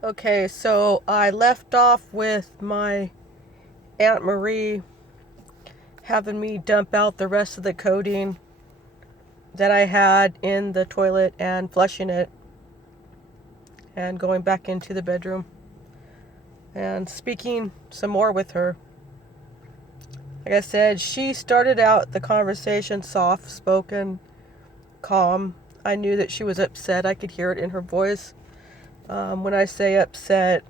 Okay, so I left off with my Aunt Marie having me dump out the rest of the codeine that I had in the toilet and flushing it and going back into the bedroom and speaking some more with her. Like I said, she started out the conversation soft spoken, calm. I knew that she was upset. I could hear it in her voice. When I say upset,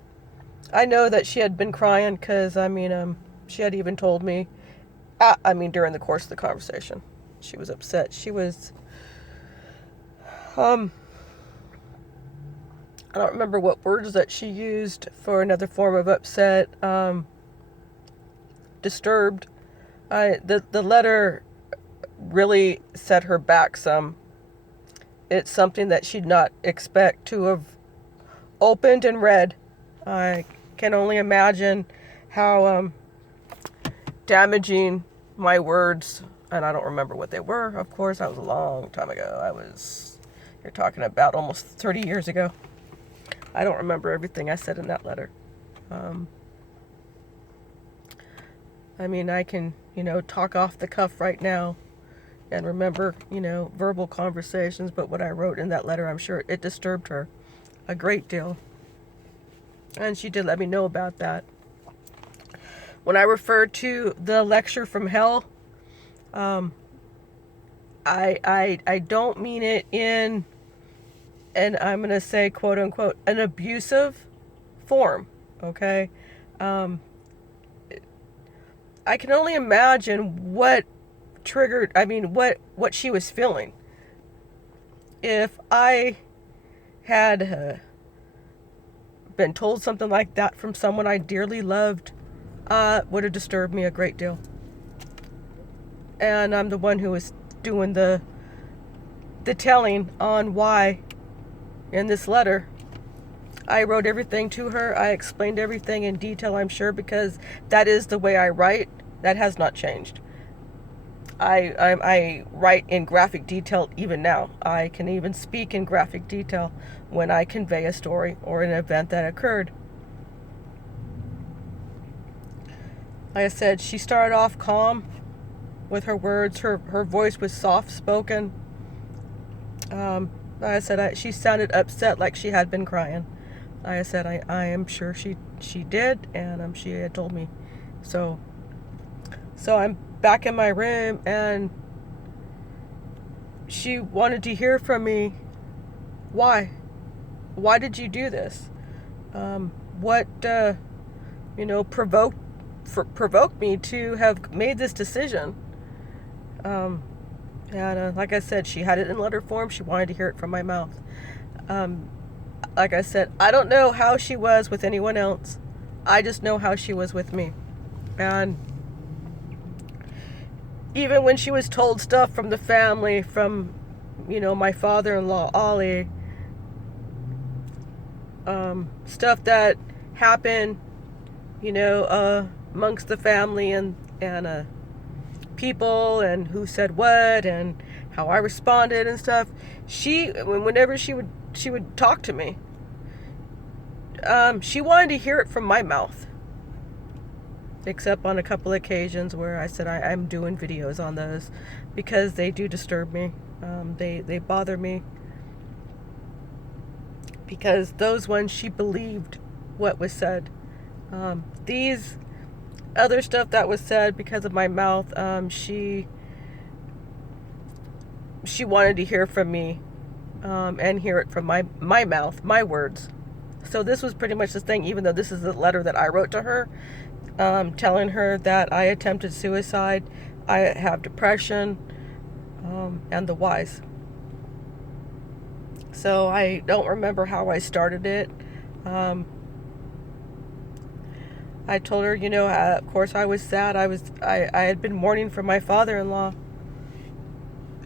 I know that she had been crying because, she had even told me, during the course of the conversation, she was upset. She was, um, I don't remember what words that she used for another form of upset, disturbed. The letter really set her back some. It's something that she'd not expect to have opened and read. I can only imagine how damaging my words, and I don't remember what they were. Of course, that was a long time ago. You're talking about almost 30 years ago. I don't remember everything I said in that letter. Um, I can, talk off the cuff right now and remember, verbal conversations, but what I wrote in that letter, I'm sure it disturbed her a great deal. And she did let me know about that. When I referred to the lecture from hell, um, I don't mean it in, and I'm going to say, quote unquote, an abusive form, okay? Um, I can only imagine what triggered, what she was feeling. If I had been told something like that from someone I dearly loved, would have disturbed me a great deal. And I'm the one who was doing the telling on why in this letter. I wrote everything to her. I explained everything in detail, I'm sure, because that is the way I write. That has not changed. I write in graphic detail even now. I can even speak in graphic detail when I convey a story or an event that occurred. Like I said, she started off calm with her words. Her voice was soft spoken. Like I said, she sounded upset, like she had been crying. Like I said, I am sure she did, and she had told me. So I'm back in my room, and she wanted to hear from me. Why? Why did you do this? What provoked me to have made this decision? And like I said, she had it in letter form. She wanted to hear it from my mouth. Um, like I said, I don't know how she was with anyone else. I just know how she was with me. And even when she was told stuff from the family, from, my father-in-law, Ollie, stuff that happened, amongst the family and people, and who said what and how I responded and stuff. Whenever she would talk to me, she wanted to hear it from my mouth. Except on a couple occasions where I said I'm doing videos on those because they do disturb me. They bother me because those ones she believed what was said. These other stuff that was said because of my mouth, she wanted to hear from me, and hear it from my mouth, my words. So this was pretty much the thing, even though this is the letter that I wrote to her, telling her that I attempted suicide, I have depression, and the whys. So I don't remember how I started it. I told her, of course I was sad. I had been mourning for my father-in-law,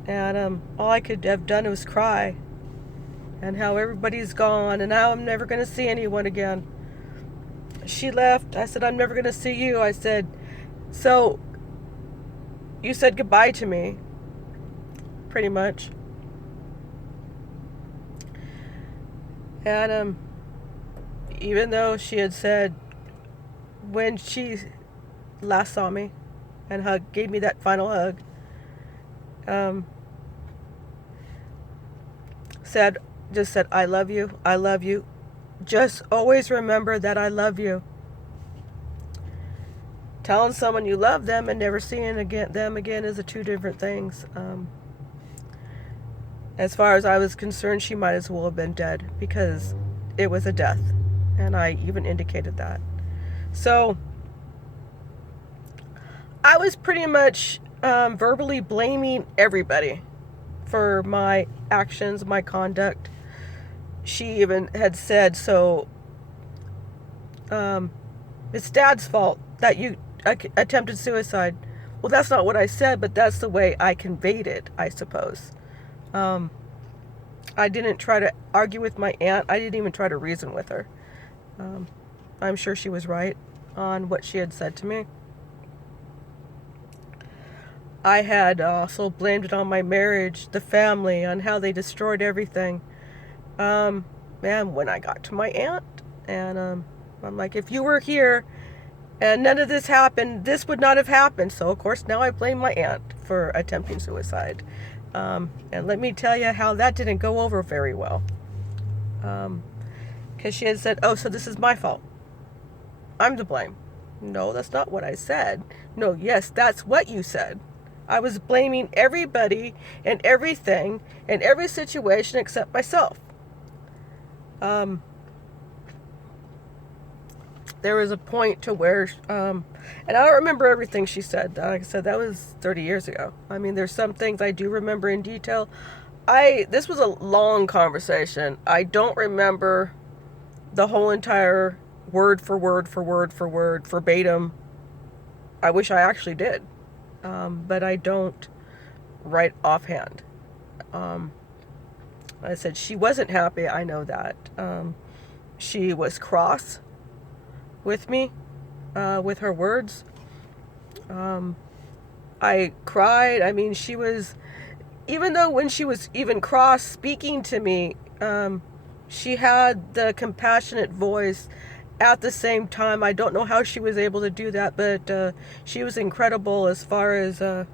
and all I could have done was cry, and how everybody's gone, and now I'm never going to see anyone again. She left. I said, I'm never going to see you. I said, so you said goodbye to me, pretty much. And even though she had said when she last saw me and gave me that final hug, um, just said, I love you, I love you. Just always remember that I love you. Telling someone you love them and never seeing them again is two different things. As far as I was concerned, she might as well have been dead because it was a death. And I even indicated that. So I was pretty much verbally blaming everybody for my actions, my conduct. She even had said, so it's Dad's fault that you attempted suicide. Well, that's not what I said, but that's the way I conveyed it, I suppose. I didn't try to argue with my aunt. I didn't even try to reason with her. I'm sure she was right on what she had said to me. I had also blamed it on my marriage, the family, on how they destroyed everything. Man, when I got to my aunt, and I'm like, if you were here and none of this happened, this would not have happened. So, of course, now I blame my aunt for attempting suicide. And let me tell you how that didn't go over very well. Because she had said, oh, so this is my fault. I'm to blame. No, that's not what I said. No, yes, that's what you said. I was blaming everybody and everything and every situation except myself. There was a point to where, and I don't remember everything she said. Like I said, that was 30 years ago. I mean, there's some things I do remember in detail. This was a long conversation. I don't remember the whole entire word for word verbatim. I wish I actually did. But I don't right offhand. I said she wasn't happy. I know that. She was cross with me, with her words. I cried. I mean, she was, even though when she was even cross speaking to me, she had the compassionate voice at the same time. I don't know how she was able to do that, but she was incredible as far as the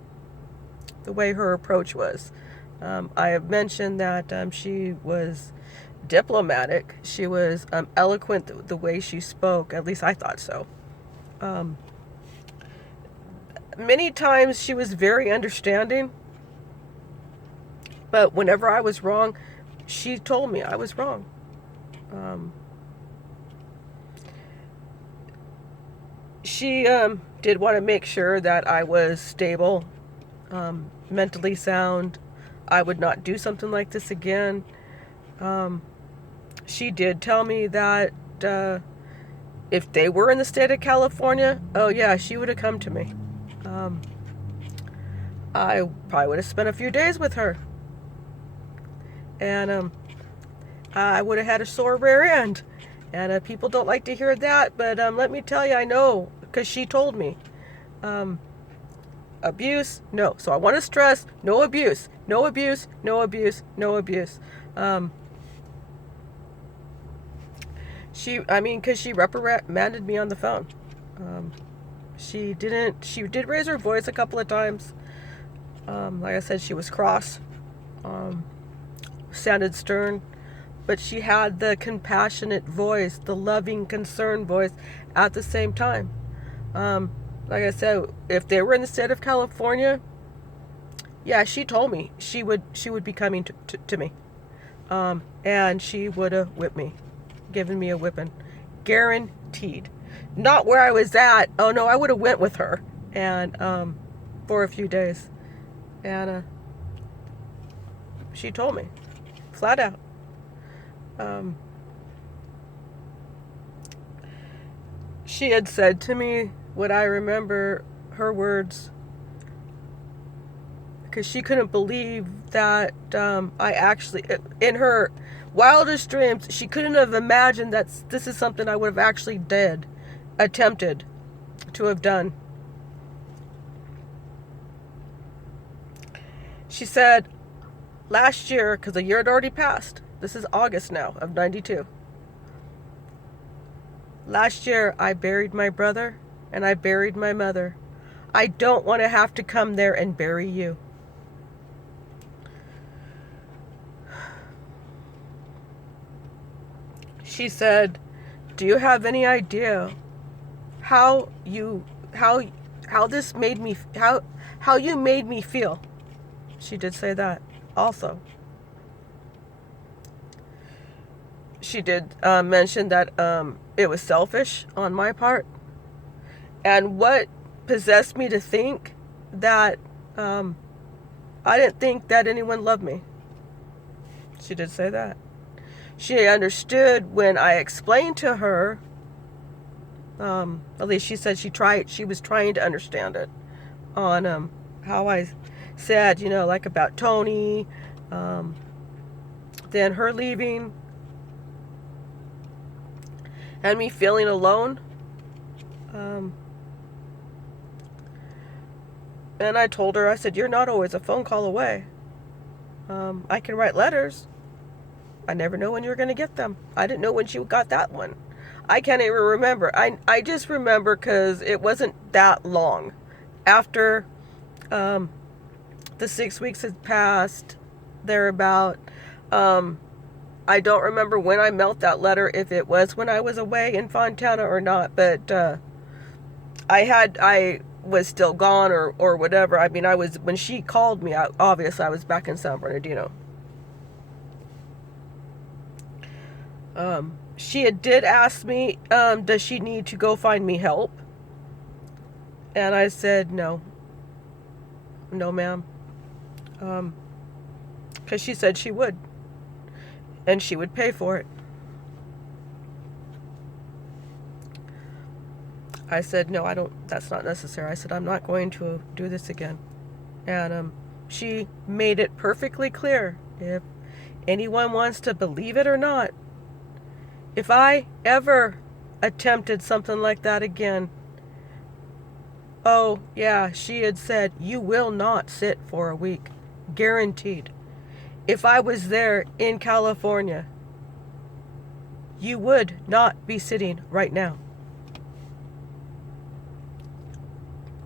way her approach was. I have mentioned that she was diplomatic. She was eloquent the way she spoke. At least I thought so. Many times she was very understanding, but whenever I was wrong, she told me I was wrong. She did want to make sure that I was stable, mentally sound. I would not do something like this again. She did tell me that if they were in the state of California, oh yeah, she would have come to me. I probably would have spent a few days with her. And I would have had a sore rear end. And people don't like to hear that, but let me tell you, I know, because she told me. Abuse, no. So I want to stress, no abuse, no abuse, no abuse, no abuse. Because she reprimanded me on the phone. She did raise her voice a couple of times. Like I said, she was cross, sounded stern, but she had the compassionate voice, the loving, concerned voice at the same time. Like I said, if they were in the state of California, yeah, she told me she would be coming to me, and she would have whipped me, given me a whipping, guaranteed. Not where I was at. Oh no, I would have went with her, and for a few days, and she told me, flat out. She had said to me, what I remember, her words, because she couldn't believe that I actually, in her wildest dreams, she couldn't have imagined that this is something I would have actually attempted to have done. She said, last year, because a year had already passed, this is August now of 92. Last year, I buried my brother and I buried my mother. I don't want to have to come there and bury you. She said, do you have any idea how you made me feel? She did say that also. She did mention that it was selfish on my part. And what possessed me to think that I didn't think that anyone loved me. She did say that. She understood when I explained to her, at least she said she was trying to understand it, on how I said, like about Tony, then her leaving, and me feeling alone. And I told her, I said, you're not always a phone call away. I can write letters. I never know when you're going to get them. I didn't know when she got that one. I can't even remember. I just remember because it wasn't that long. After the 6 weeks had passed, thereabout, I don't remember when I mailed that letter, if it was when I was away in Fontana or not, but I was still gone or whatever. I mean, when she called me, obviously I was back in San Bernardino. She did ask me, does she need to go find me help? And I said, no, ma'am. Because she said she would. And she would pay for it. I said, no, that's not necessary. I said, I'm not going to do this again. And she made it perfectly clear, if anyone wants to believe it or not, if I ever attempted something like that again, oh, yeah, she had said, you will not sit for a week. Guaranteed. If I was there in California, you would not be sitting right now.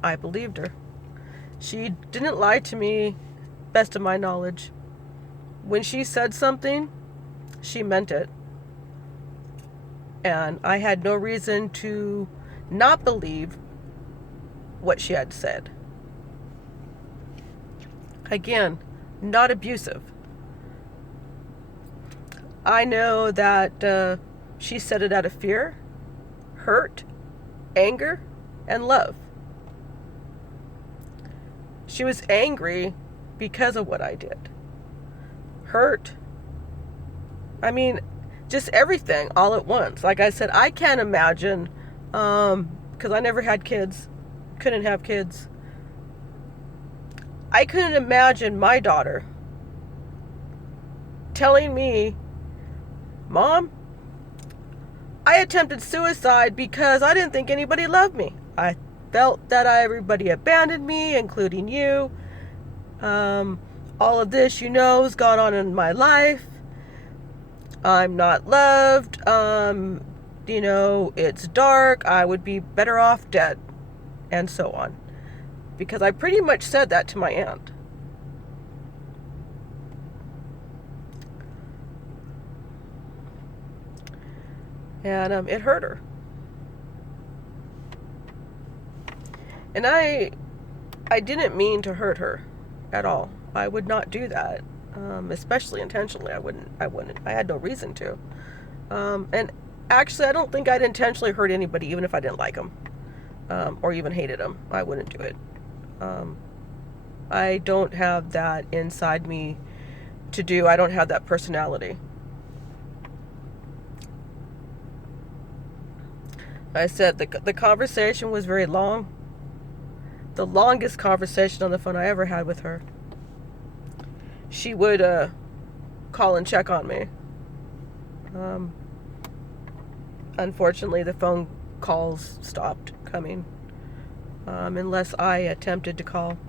I believed her. She didn't lie to me, best of my knowledge. When she said something, she meant it. And I had no reason to not believe what she had said. Again, not abusive. I know that she said it out of fear, hurt, anger, and love. She was angry because of what I did. Hurt. I mean, just everything all at once. Like I said, I can't imagine, because I never had kids, couldn't have kids. I couldn't imagine my daughter telling me, Mom, I attempted suicide because I didn't think anybody loved me. I felt that everybody abandoned me, including you. All of this, has gone on in my life. I'm not loved. It's dark. I would be better off dead. And so on. Because I pretty much said that to my aunt. And it hurt her. And I didn't mean to hurt her at all. I would not do that, especially intentionally. I wouldn't. I had no reason to. And actually, I don't think I'd intentionally hurt anybody, even if I didn't like them, or even hated them. I wouldn't do it. I don't have that inside me to do. I don't have that personality. I said the conversation was very long. The longest conversation on the phone I ever had with her. She would call and check on me. Unfortunately, the phone calls stopped coming, unless I attempted to call.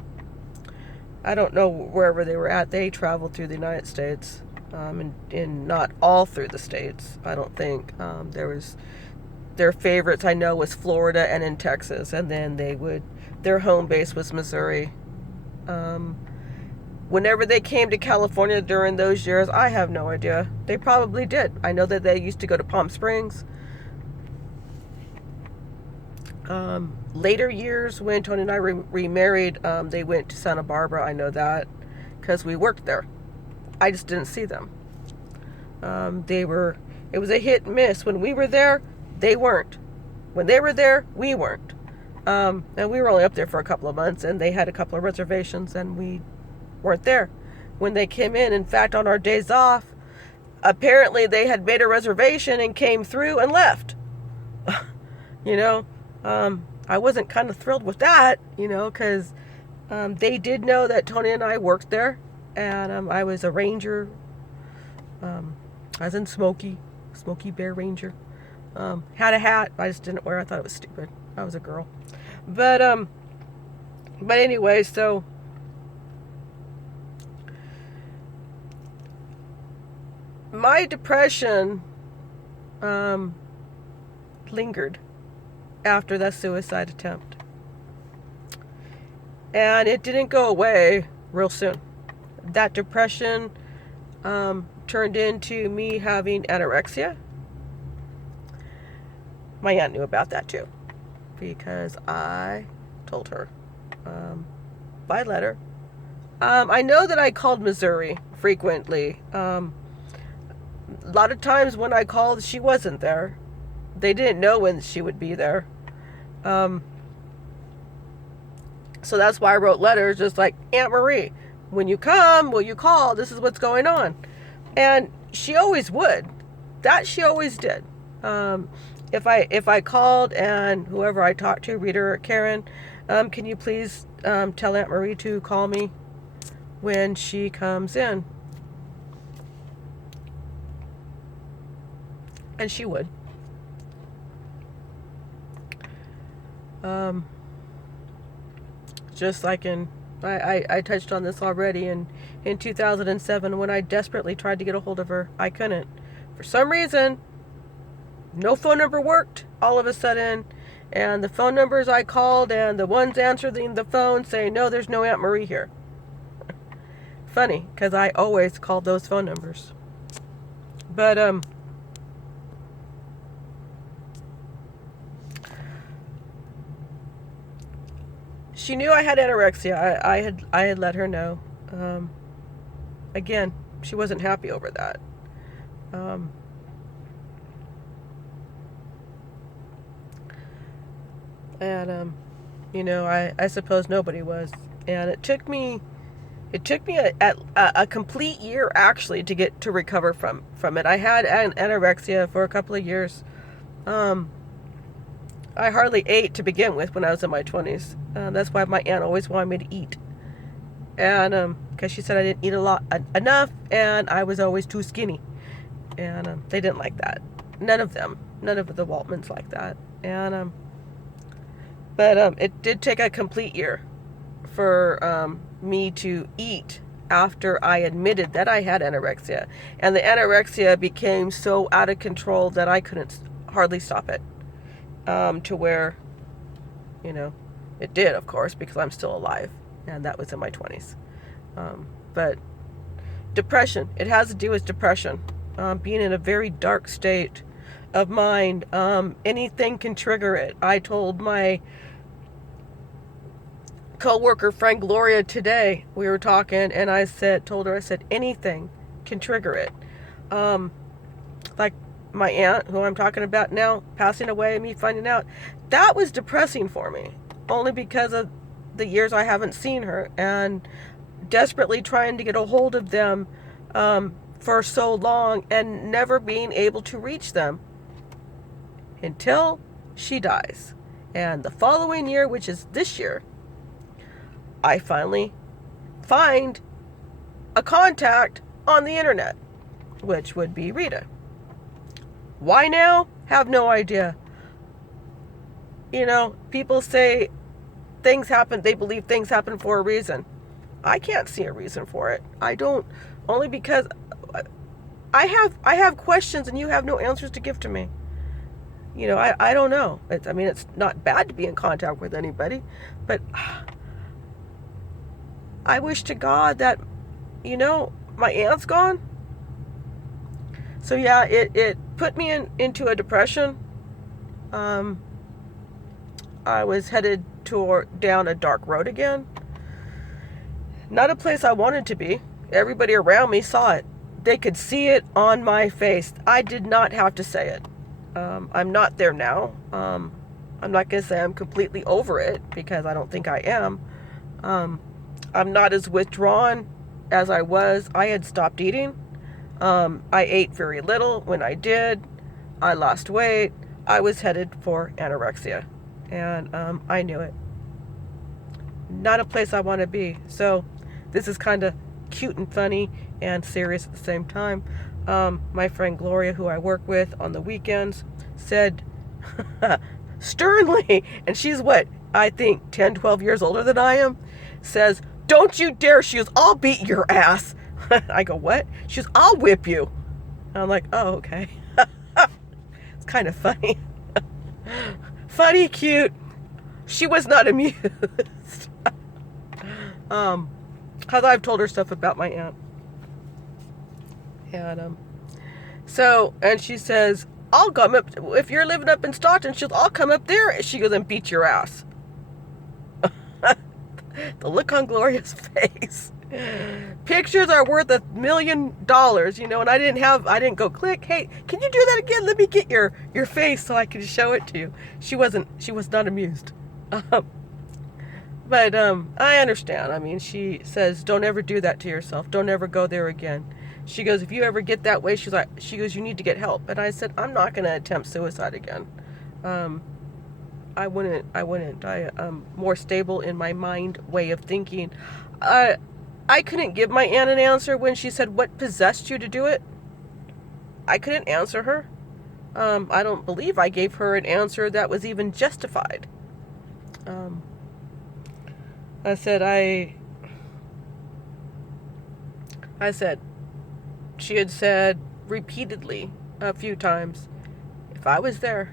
I don't know wherever they were at. They traveled through the United States, and not all through the states. I don't think there was their favorites I know was Florida and in Texas, and then their home base was Missouri. Whenever they came to California during those years, I have no idea. They probably did. I know that they used to go to Palm Springs. Later years, when Tony and I remarried, they went to Santa Barbara. I know that because we worked there. I just didn't see them. It was a hit and miss. When we were there, they weren't. When they were there, we weren't. And we were only up there for a couple of months, and they had a couple of reservations, and we weren't there. When they came in fact, on our days off, apparently they had made a reservation and came through and left. You know, I wasn't kind of thrilled with that, you know, because they did know that Tony and I worked there, and I was a ranger. I was in Smokey Bear Ranger. Had a hat, I just didn't wear. I thought it was stupid. I was a girl, but anyway, so my depression lingered after that suicide attempt, and it didn't go away real soon. That depression turned into me having anorexia. My aunt knew about that too, because I told her by letter. I know that I called Missouri frequently. A lot of times when I called, she wasn't there. They didn't know when she would be there. So that's why I wrote letters, just like, Aunt Marie, when you come, will you call? This is what's going on. And she always would. That she always did. If I called and whoever I talked to, Rita or Karen, can you please tell Aunt Marie to call me when she comes in? And she would. Just like I touched on this already in 2007 when I desperately tried to get a hold of her. I couldn't. For some reason, no phone number worked all of a sudden, and the phone numbers I called and the ones answering the phone say, no, there's no Aunt Marie here. Funny, because I always called those phone numbers. But she knew I had anorexia. I had let her know. Again, she wasn't happy over that. And you know, I suppose nobody was. And it took me a complete year actually to recover from it. I had anorexia for a couple of years. I hardly ate to begin with when I was in my 20s. That's why my aunt always wanted me to eat. And because she said I didn't eat enough, and I was always too skinny. And they didn't like that. None of the Waltmans like that. And but it did take a complete year for me to eat after I admitted that I had anorexia. And the anorexia became so out of control that I couldn't hardly stop it. To where, you know, it did, of course, because I'm still alive, and that was in my 20s. But depression, it has to do with depression. Being in a very dark state of mind, anything can trigger it. I told my co-worker friend Gloria today, we were talking, and I said anything can trigger it. Like my aunt, who I'm talking about now, passing away and me finding out, that was depressing for me, only because of the years I haven't seen her and desperately trying to get a hold of them for so long and never being able to reach them until she dies. And the following year, which is this year, I finally find a contact on the internet, which would be Rita. Why now? Have no idea. You know, people say things happen, they believe things happen for a reason. I can't see a reason for it. I don't, only because I have questions and you have no answers to give to me. I don't know. I mean, it's not bad to be in contact with anybody, but I wish to God that, my aunt's gone. So yeah, it put me into a depression. I was headed down a dark road again. Not a place I wanted to be. Everybody around me saw it. They could see it on my face. I did not have to say it. I'm not there now. I'm not going to say I'm completely over it, because I don't think I am. I'm not as withdrawn as I was. I had stopped eating. I ate very little. When I did, I lost weight. I was headed for anorexia, and I knew it. Not a place I want to be. So this is kind of cute and funny and serious at the same time. My friend Gloria, who I work with on the weekends, said sternly, and she's what, I think 10, 12 years older than I am, says, "Don't you dare." She goes, "I'll beat your ass." I go, "What?" She goes, "I'll whip you." I'm like, "Oh, okay." It's kind of funny. Funny, cute. She was not amused. Because I've told her stuff about my aunt. And and she says, "I'll come up, if you're living up in Stockton," she goes, "I'll come up there." She goes, "And beat your ass." The look on Gloria's face. Pictures are worth $1 million, and I didn't go click. "Hey, can you do that again? Let me get your face so I can show it to you." She was not amused. But I understand. I mean, she says, "Don't ever do that to yourself. Don't ever go there again." She goes, "If you ever get that way," she goes, "you need to get help." And I said, "I'm not going to attempt suicide again. I wouldn't. I'm more stable in my mind way of thinking. I couldn't give my aunt an answer when she said, "What possessed you to do it?" I couldn't answer her. I don't believe I gave her an answer that was even justified. I said, she had said repeatedly a few times, "If I was there,"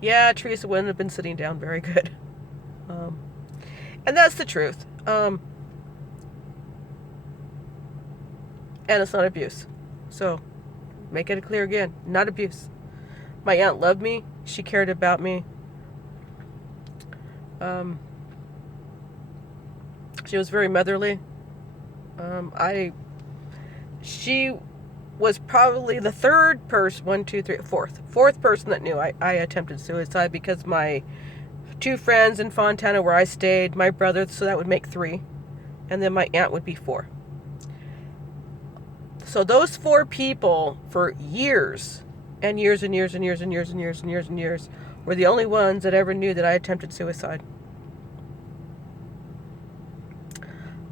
yeah, Teresa wouldn't have been sitting down very good. And that's the truth. And it's not abuse. So, make it clear again, not abuse. My aunt loved me. She cared about me. She was very motherly. She was probably the fourth person that knew I attempted suicide, because my 2 friends in Fontana where I stayed, my brother, so that would make 3, and then my aunt would be 4. So those 4 people for years and years and years and years and years and years and years and years were the only ones that ever knew that I attempted suicide.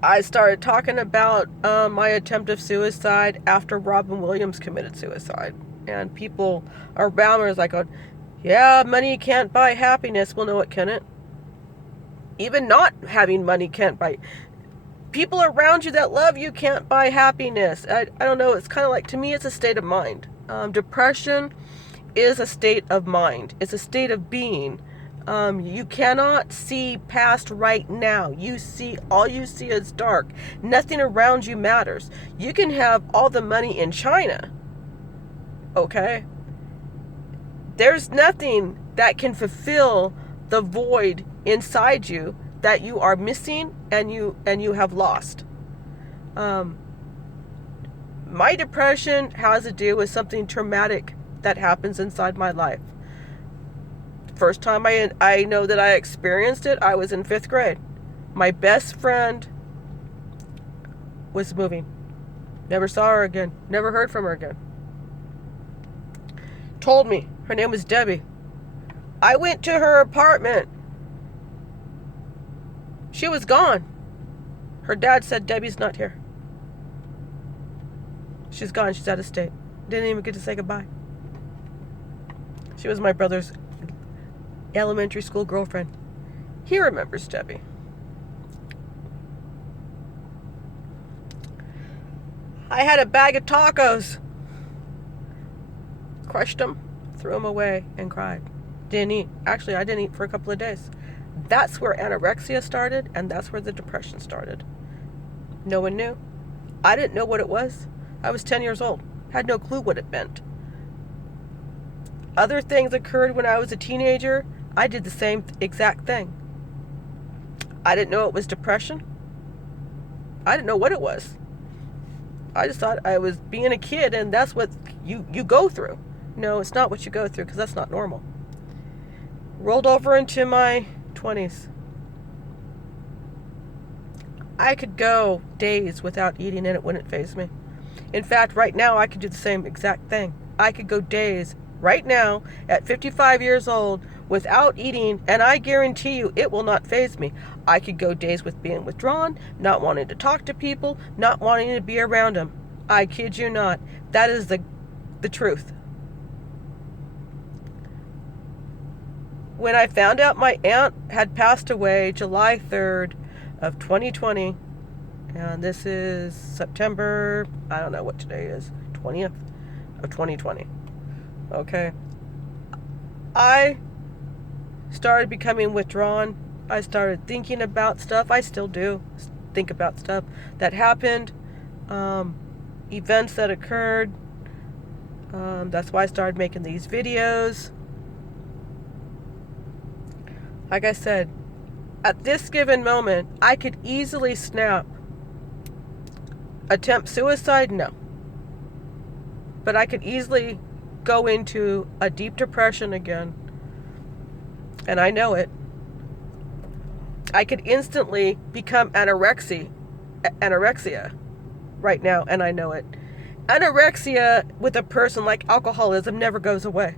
I started talking about my attempt of suicide after Robin Williams committed suicide. And people around me was like, "Yeah, money can't buy happiness." Well, no, it couldn't. Even not having money can't buy. People around you that love you can't buy happiness. I don't know. It's kind of like, to me, it's a state of mind. Depression is a state of mind. It's a state of being. You cannot see past right now. All you see is dark. Nothing around you matters. You can have all the money in China. Okay? There's nothing that can fulfill the void inside you that you are missing and you have lost. My depression has to do with something traumatic that happens inside my life. First time I know that I experienced it, I was in 5th grade. My best friend was moving. Never saw her again. Never heard from her again. Told me her name was Debbie. I went to her apartment. She was gone. Her dad said, "Debbie's not here. She's gone. She's out of state." Didn't even get to say goodbye. She was my brother's elementary school girlfriend. He remembers Debbie. I had a bag of tacos. crushed them, threw them away, and cried. Didn't eat. Actually, I didn't eat for a couple of days. That's where anorexia started, and that's where the depression started. No one knew. I didn't know what it was. I was 10 years old. Had no clue what it meant. Other things occurred when I was a teenager. I did the same exact thing. I didn't know it was depression. I didn't know what it was. I just thought I was being a kid, and that's what you go through. No, it's not what you go through, because that's not normal. Rolled over into my 20s. I could go days without eating and it wouldn't faze me. In fact, right now I could do the same exact thing. I could go days right now at 55 years old without eating, and I guarantee you it will not faze me. I could go days with being withdrawn, not wanting to talk to people, not wanting to be around them. I kid you not. That is the truth. When I found out my aunt had passed away July 3rd of 2020, and this is September, I don't know what today is, 20th of 2020. Okay. I started becoming withdrawn. I started thinking about stuff. I still do think about stuff that happened, events that occurred. That's why I started making these videos. Like I said, at this given moment, I could easily snap. Attempt suicide? No. But I could easily go into a deep depression again. And I know it. I could instantly become anorexia right now, and I know it. Anorexia with a person like alcoholism never goes away.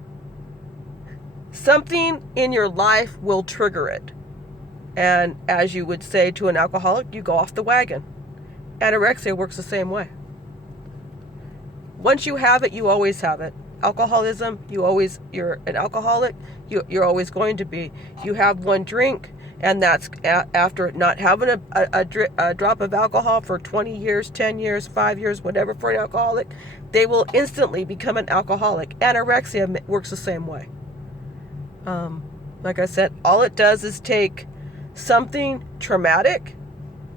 Something in your life will trigger it. And as you would say to an alcoholic, you go off the wagon. Anorexia works the same way. Once you have it, you always have it. Alcoholism, you're an alcoholic, you're always going to be. You have one drink, and that's after not having a drop of alcohol for 20 years, 10 years, 5 years, whatever for an alcoholic, they will instantly become an alcoholic. Anorexia works the same way. Like I said, all it does is take something traumatic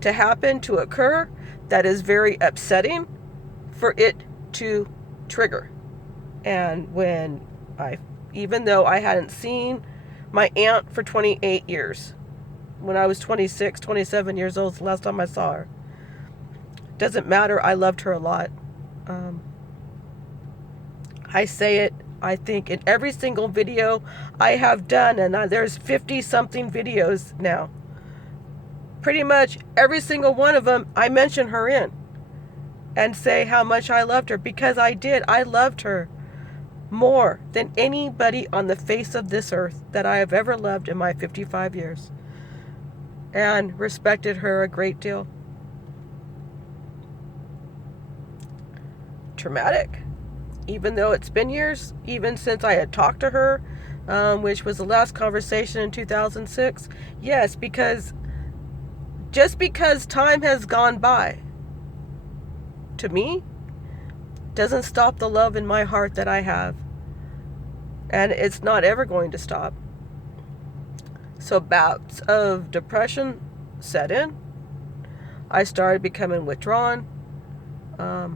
to happen, to occur, that is very upsetting for it to trigger. And even though I hadn't seen my aunt for 28 years, when I was 26, 27 years old, the last time I saw her. Doesn't matter, I loved her a lot. I say it, I think, in every single video I have done, and there's 50-something videos now. Pretty much every single one of them, I mention her in and say how much I loved her, because I did. I loved her more than anybody on the face of this earth that I have ever loved in my 55 years, and respected her a great deal. Traumatic. Even though it's been years, even since I had talked to her, which was the last conversation in 2006. Yes, just because time has gone by, to me, doesn't stop the love in my heart that I have. And it's not ever going to stop. So bouts of depression set in. I started becoming withdrawn.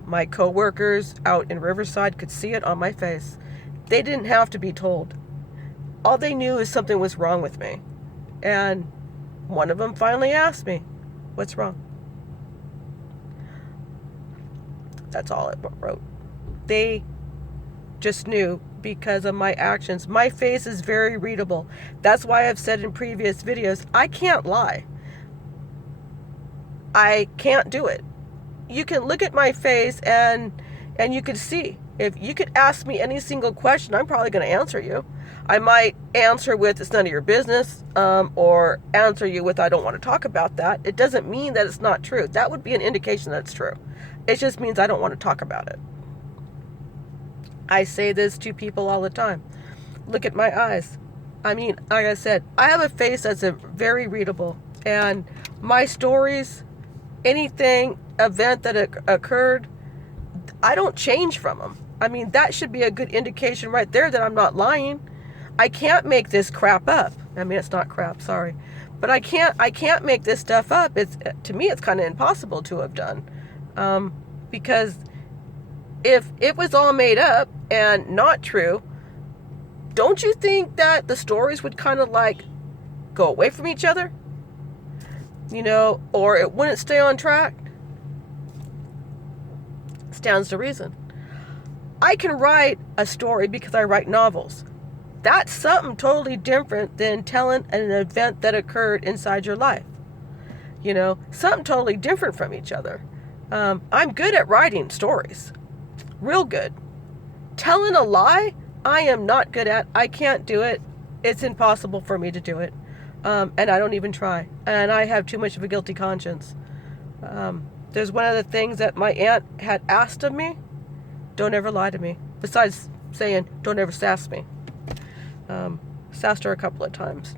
My co-workers out in Riverside could see it on my face. They didn't have to be told. All they knew is something was wrong with me. And one of them finally asked me, "What's wrong?" That's all it wrote. They just knew because of my actions. My face is very readable. That's why I've said in previous videos, I can't lie. I can't do it. You can look at my face and you can see. If you could ask me any single question, I'm probably going to answer you. I might answer with, "It's none of your business," or answer you with, "I don't want to talk about that." It doesn't mean that it's not true. That would be an indication that it's true. It just means I don't want to talk about it. I say this to people all the time. Look at my eyes. I mean, like I said, I have a face that's very readable. And my stories, anything, event that occurred, I don't change from them. I mean, that should be a good indication right there that I'm not lying. I can't make this crap up. I mean, it's not crap, sorry. But I can't make this stuff up. To me, it's kind of impossible to have done. Because if it was all made up and not true, don't you think that the stories would kind of like go away from each other? You know, or it wouldn't stay on track? Stands to reason. I can write a story because I write novels. That's something totally different than telling an event that occurred inside your life. You know, something totally different from each other. I'm good at writing stories. Real good. Telling a lie, I am not good at. I can't do it. It's impossible for me to do it. And I don't even try. And I have too much of a guilty conscience. There's one of the things that my aunt had asked of me. Don't ever lie to me. Besides saying, don't ever sass me. Sassed her a couple of times.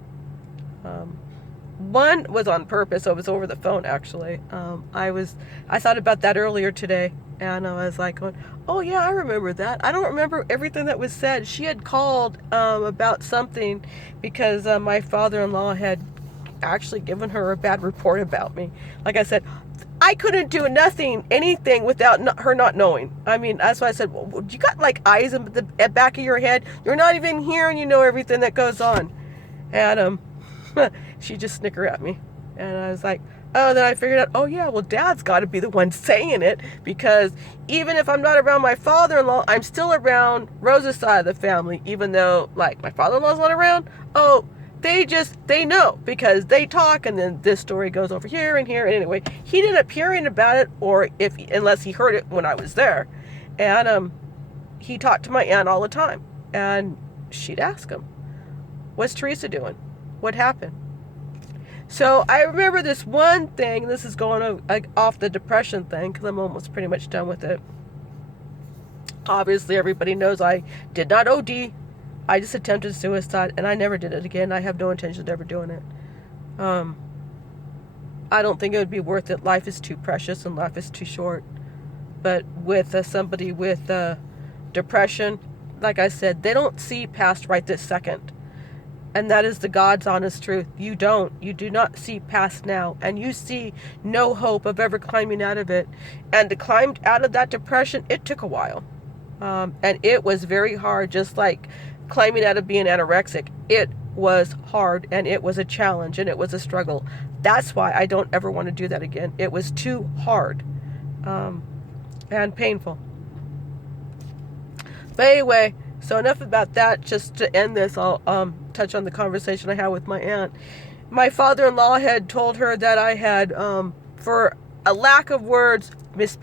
One was on purpose. So it was over the phone, actually. I thought about that earlier today. And I was like, oh yeah, I remember that. I don't remember everything that was said. She had called about something because my father-in-law had actually given her a bad report about me. Like I said, I couldn't do anything without her not knowing. I mean, that's why I said, well, you got like eyes in the back of your head. You're not even here and you know everything that goes on. And she just snickered at me. And I was like, oh, then I figured out, oh yeah, well, Dad's got to be the one saying it, because even if I'm not around my father-in-law, I'm still around Rosa's side of the family, even though, like, my father-in-law's not around. Oh, they know, because they talk, and then this story goes over here and here, and anyway, he ended up hearing about it, unless he heard it when I was there, and he talked to my aunt all the time, and she'd ask him, what's Teresa doing? What happened? So I remember this one thing, this is going off the depression thing, because I'm almost pretty much done with it. Obviously, everybody knows I did not OD. I just attempted suicide, and I never did it again. I have no intention of ever doing it. I don't think it would be worth it. Life is too precious, and life is too short. But with somebody with depression, like I said, they don't see past right this second. And that is the God's honest truth. You do not see past now. And you see no hope of ever climbing out of it. And to climb out of that depression, it took a while. And it was very hard, just like climbing out of being anorexic. It was hard, and it was a challenge, and it was a struggle. That's why I don't ever want to do that again. It was too hard and painful. But anyway, so enough about that. Just to end this, I'll touch on the conversation I had with my aunt. My father-in-law had told her that I had, for a lack of words,